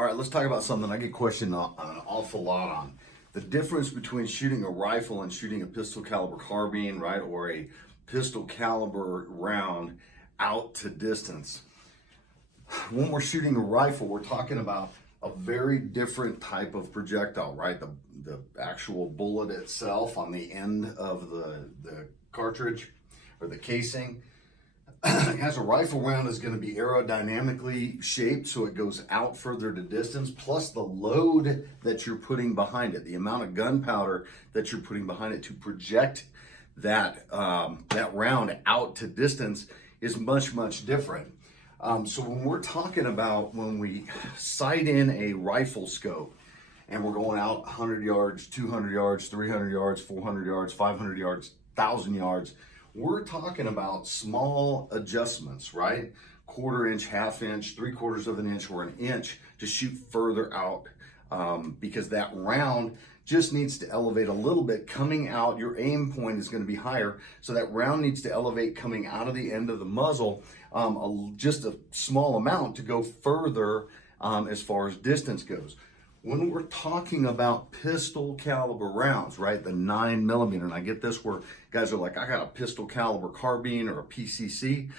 All right, let's talk about something I get questioned an awful lot on. The difference between shooting a rifle and shooting a pistol caliber carbine, right, or a pistol caliber round out to distance. When we're shooting a rifle, we're talking about a very different type of projectile, right? The actual bullet itself on the end of the cartridge or the casing. As a rifle round is going to be aerodynamically shaped so it goes out further to distance, plus the load that you're putting behind it, the amount of gunpowder that you're putting behind it to project that round out to distance is much different. So when we're talking about when we sight in a rifle scope and we're going out 100 yards, 200 yards, 300 yards, 400 yards, 500 yards, 1,000 yards, we're talking about small adjustments, right? Quarter inch, half inch, 3/4 of an inch, or an inch to shoot further out because that round just needs to elevate a little bit coming out. Your aim point is going to be higher, so that round needs to elevate coming out of the end of the muzzle just a small amount to go further as far as distance goes. When we're talking about pistol caliber rounds, right, the 9mm, and I get this where guys are like, I got a pistol caliber carbine or a PCC,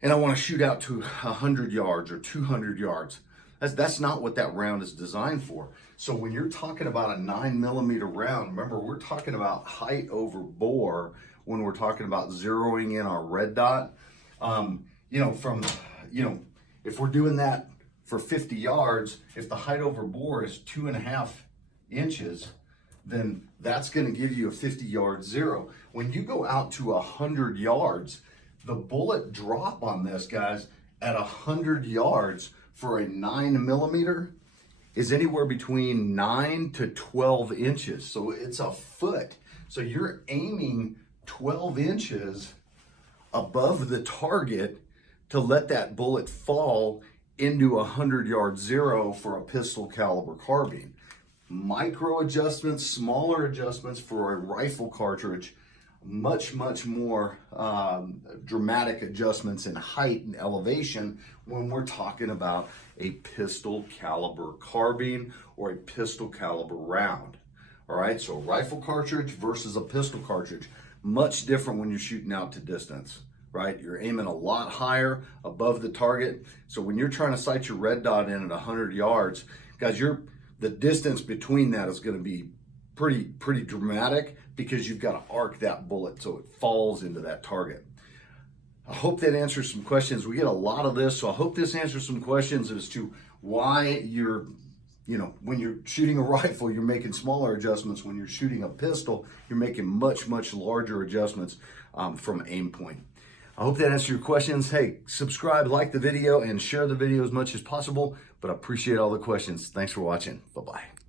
and I want to shoot out to 100 yards or 200 yards. That's not what that round is designed for. So when you're talking about a 9mm round, remember, we're talking about height over bore when we're talking about zeroing in our red dot. If we're doing that for 50 yards, if the height over bore is 2.5 inches, then that's going to give you a 50-yard zero. When you go out to 100 yards, the bullet drop on this, guys, at 100 yards for a 9mm is anywhere between 9 to 12 inches. So it's a foot. So you're aiming 12 inches above the target to let that bullet fall into a 100-yard zero for a pistol caliber carbine. Micro adjustments, smaller adjustments for a rifle cartridge, much more dramatic adjustments in height and elevation when we're talking about a pistol caliber carbine or a pistol caliber round. All right, so a rifle cartridge versus a pistol cartridge, much different when you're shooting out to distance, right? You're aiming a lot higher above the target. So when you're trying to sight your red dot in at 100 yards, guys, the distance between that is going to be pretty dramatic because you've got to arc that bullet so it falls into that target. I hope that answers some questions. We get a lot of this, so I hope this answers some questions as to why when you're shooting a rifle, you're making smaller adjustments. When you're shooting a pistol, you're making much larger adjustments from aim point. I hope that answers your questions. Hey, subscribe, like the video, and share the video as much as possible, but I appreciate all the questions. Thanks for watching. Bye-bye.